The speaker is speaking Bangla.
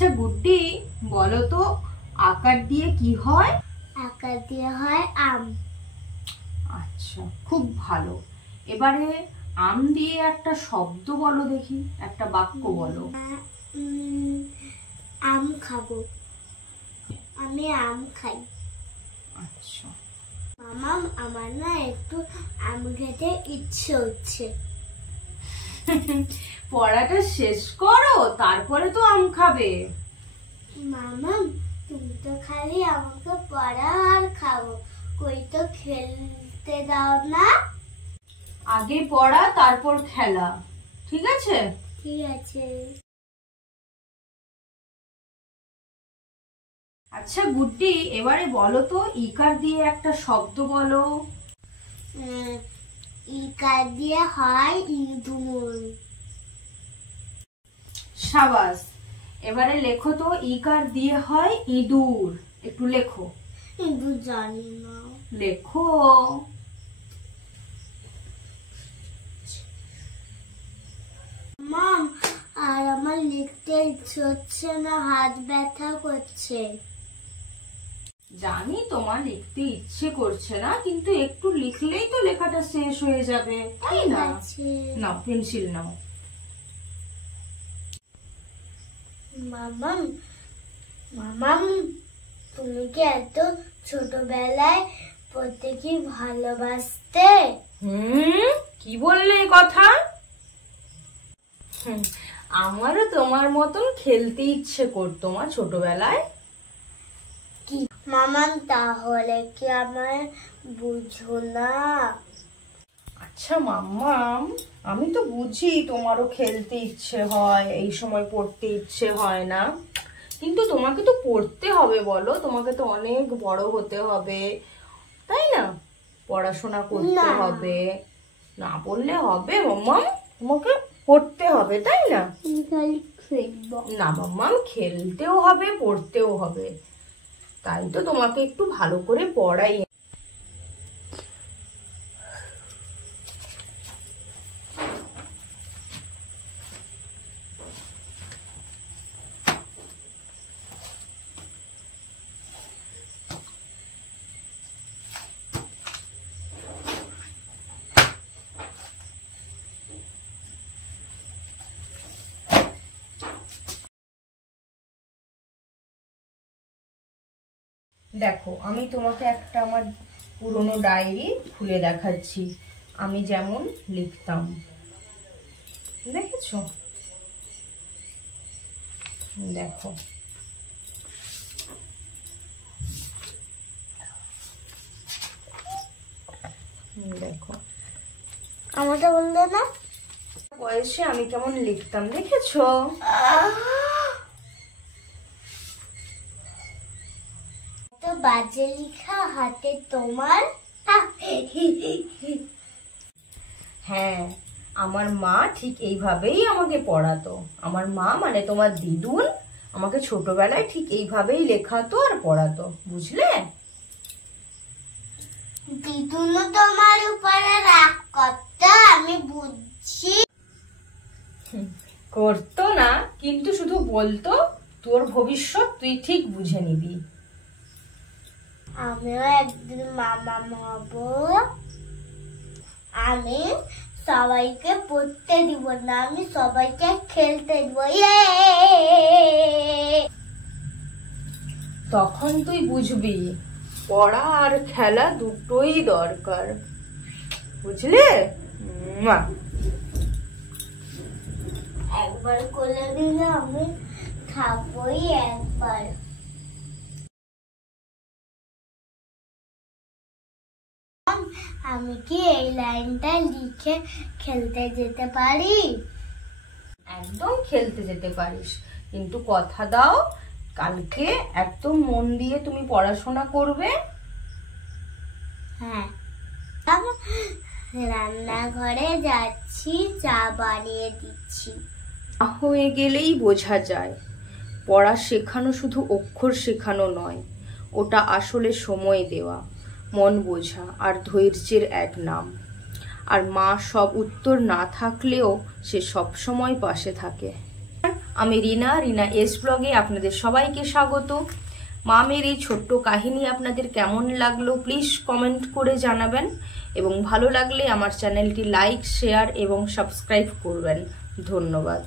আচ্ছা গুড্ডি, বলো তো আকার দিয়ে কি হয়? আকার দিয়ে হয় আম। আচ্ছা, খুব ভালো। এবারে আম দিয়ে একটা শব্দ বলো দেখি, একটা বাক্য বলো। আম খাবো, আমি আম খাই। আচ্ছা মামা, আমার না একটু আম খেতে ইচ্ছে হচ্ছে। পড়াটা শেষ করো, তারপরে তো আম খাবে। মামা, তুমি তো খালি আমাকে পড়া আর খাবো, কই তো খেলতে দাও না। আগে পড়া তারপর খেলা, ঠিক আছে? ঠিক আছে। আচ্ছা গুড্ডি, এবারে বলো তো ইকার দিয়ে একটা শব্দ বলো। ইকার দিয়ে হয় ইঁদুর। সাবাস। এবারে লেখো তো ইকার দিয়ে হয় ইঁদুর, একটু লেখো। ইঁদুর জানি না। লেখো। মাম, আর আমার লিখতে ইচ্ছে হচ্ছে না, হাত ব্যথা করছে। জানি তোমার লিখতে ইচ্ছে করছে না, কিন্তু একটু লিখলেই তো লেখাটা শেষ হয়ে যাবে, তাই না? নাও পেন্সিল নাও। মামাম, মামাম, তুমি কি এত ছোটবেলায় পড়তে কি ভালোবাসতে? কি বললে এ কথা? আমারও তোমার মতন খেলতে ইচ্ছে করতো মা ছোটবেলায়। কি মামাম, তাহলে কি আমার বুঝো না? আচ্ছা মাম্মাম, আমি তো বুঝি তোমারও খেলতে ইচ্ছে হয়, এই সময় পড়তে ইচ্ছে হয় না, কিন্তু তোমাকে তো পড়তে হবে বলো, তোমাকে তো অনেক বড় হতে হবে, তাই না? পড়াশোনা করতে হবে, না পড়লে হবে মাম্মাম, তোমাকে পড়তে হবে, তাই না? না মাম্মাম, খেলতেও হবে পড়তেও হবে, তাই তো তোমাকে একটু ভালো করে পড়াই। দেখো, আমি তোমাকে একটা আমার পুরনো ডায়েরি খুলে দেখাচ্ছি, আমি যেমন লিখতাম, দেখেছো? দেখো, দেখো আমাকে বললে না বয়সে আমি কেমন লিখতাম, দেখেছো? তো বাজে লেখা হাতে তোমার। হ্যাঁ, আমার মা ঠিক এইভাবেই আমাকে পড়াতো। আমার মা মানে তোমার দিদুন আমাকে ছোটবেলায় ঠিক এইভাবেই লেখাতো আর পড়াতো, বুঝলে? দিদুনও তোমার উপরে রাগ করতো, আমি বুঝছি। করতো না, কিন্তু শুধু বলতো তোর ভবিষ্যৎ তুই ঠিক বুঝে নিবি। আমিও একদিন মামাম হব, আমি সবাইকে পড়তে দিব না, আমি সবাইকে খেলতে দিব। তখন তুই বুঝবি পড়া আর খেলা দুটোই দরকার, বুঝলে? একবার কোলে দিলে আমি খাবই একবার। আমি কি এই লাইনটা লিখে খেলতে যেতে পারি? একদম খেলতে যেতে পারিস, কিন্তু কথা দাও কালকে একদম মন দিয়ে তুমি পড়াশোনা করবে। হ্যাঁ, রান্নাঘরে যাচ্ছি, চা বানিয়ে দিচ্ছি। হয়ে গেলেই বোঝা যায় পড়া শেখানো শুধু অক্ষর শেখানো নয়, ওটা আসলে সময় দেওয়া, মন বোঝা আর ধৈর্যের এক নাম। আর মা সব উত্তর না থাকলেও সে সব সময় পাশে থাকে। আমি রিনা এস ব্লগে আপনাদের সবাইকে স্বাগত। মামের এই ছোট্ট কাহিনী আপনাদের কেমন লাগলো প্লিজ কমেন্ট করে জানাবেন, এবং ভালো লাগলে আমার চ্যানেলটি লাইক, শেয়ার এবং সাবস্ক্রাইব করবেন। ধন্যবাদ।